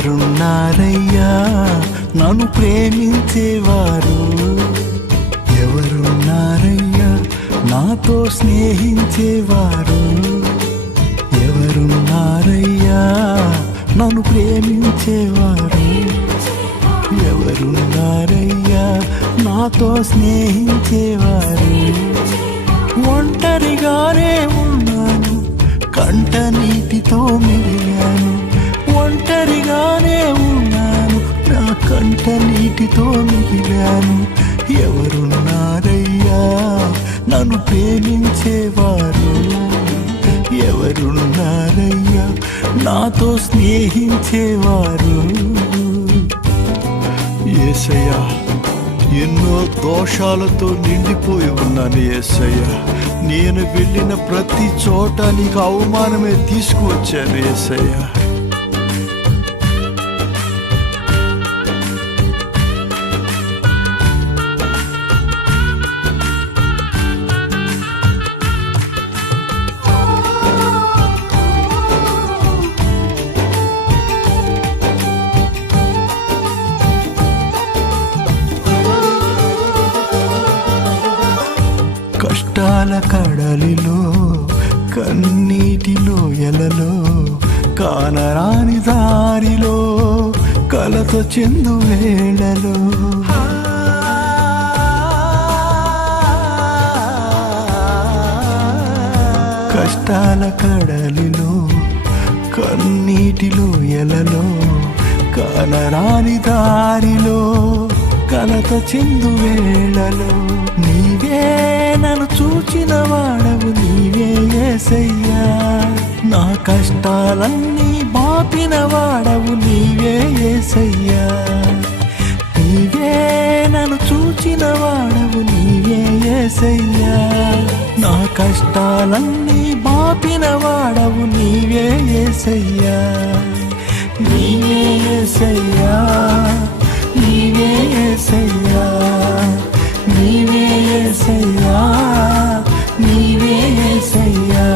ఎవరున్నారయ్యా నన్ను ప్రేమించేవారు? ఎవరున్నారయ్యా నాతో స్నేహించేవారు? ఎవరున్నారయ్యా నన్ను ప్రేమించేవారు? ఎవరున్నారయ్యా నాతో స్నేహించేవారు? ఒంటరిగానే ఉన్నాను, కంట నీటితో మిగిలాను. ఒంటరిగానే ఉన్నాను, నా కంట నీటితో మిగిలాను. ఎవరున్నారయ్యా నన్ను ప్రేమించేవారు? ఎవరున్నారయ్యా నాతో స్నేహించేవారు? యేసయ్యా, ఎన్నో దోషాలతో నిండిపోయి ఉన్నాను యేసయ్యా. నేను వెళ్ళిన ప్రతి చోట నీకు అవమానమే తీసుకువచ్చాను యేసయ్యా. కష్టాల కడలిలో, కన్నీటిలో ఎలలో, కానరాని దారిలో, కలత చెందు వేళలో, కష్టాల కడలిలో, కన్నీటిలో ఎలలో, కానరాని దారిలో, కలత చెందు వేళలో, నీవే నన్ను చూచిన వాడవు, నీవే యేసయ్యా. నా కష్టాలన్నీ బాపిన వాడవు, నీవే యేసయ్యా. నీవే నన్ను చూచిన వాడవు, నీవే యేసయ్యా. నా కష్టాలన్నీ బాపిన వాడవు, నీవే యేసయ్యా. నీవే యేసయ్యా, నీవే యేసయ్యా, నీవే యేసయ్యా, నీవే యేసయ్యా.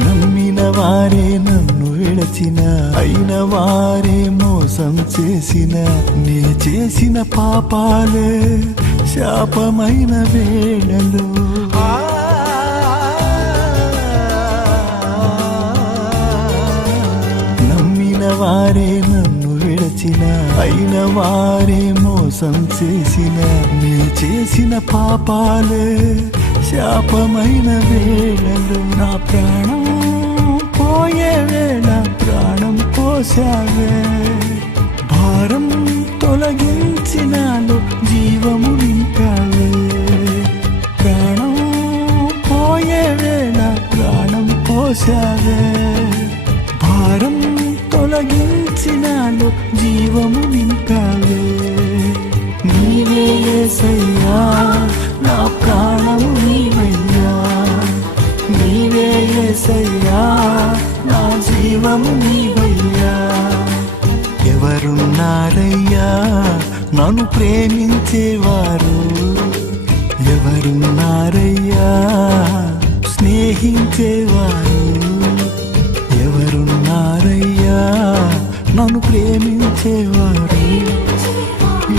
నమ్మిన వారే నన్ను విడచిన, అయిన వారే మోసం చేసిన, నే చేసిన పాపాలే శాపమైన వేళలో, నమ్మిన వారే నన్ను విడచిన, అయిన వారే మోసం చేసిన, నే చేసిన పాపాలే శాపమైన వేళలో, నా ప్రాణం పోయే వేళ ప్రాణం పోసావే. భారం తొలగించి నాలో జీవము నింపావే. ప్రాణం పోయే వేళ ప్రాణం పోసావే. భారం తొలగించి నాలో జీవము నింపావే. నీవే యేసయ్యా, నా ప్రాణము నీవయ్యా. యేసయ్యా నా జీవము నీవయ్యా ఎవరున్నారయ్యా నన్ను ప్రేమించేవారు ఎవరున్నారయ్యా స్నేహించేవారు ఎవరున్నారయ్యా నన్ను ప్రేమించేవారు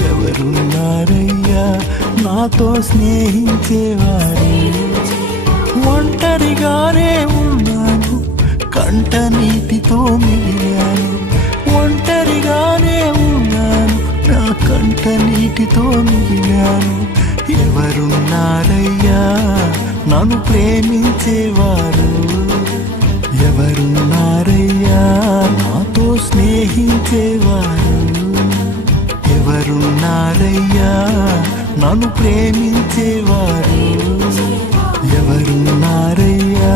ఎవరున్నారయ్యా నాతో స్నేహించేవారు ఒంటరిగానే ఉన్నాను కంట నీటితో మిగిలాను ఒంటరిగానే ఉన్నాను నా కంట నీటితో మిగిలాను ఎవరున్నారయ్యా నన్ను ప్రేమించేవారు ఎవరున్నారయ్యా నాతో స్నేహించేవారు ఎవరున్నారయ్యా నన్ను ప్రేమించేవారు ఎవరున్నారయ్యా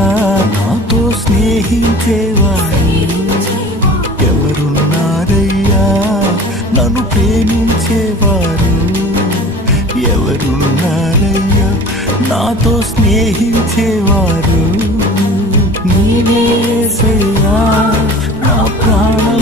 నాతో స్నేహించేవారు ఎవరున్నారయ్యా నన్ను ప్రేమించేవారు ఎవరున్నారయ్యా నాతో స్నేహించేవారు నీవే యేసయ్యా నా ప్రాణం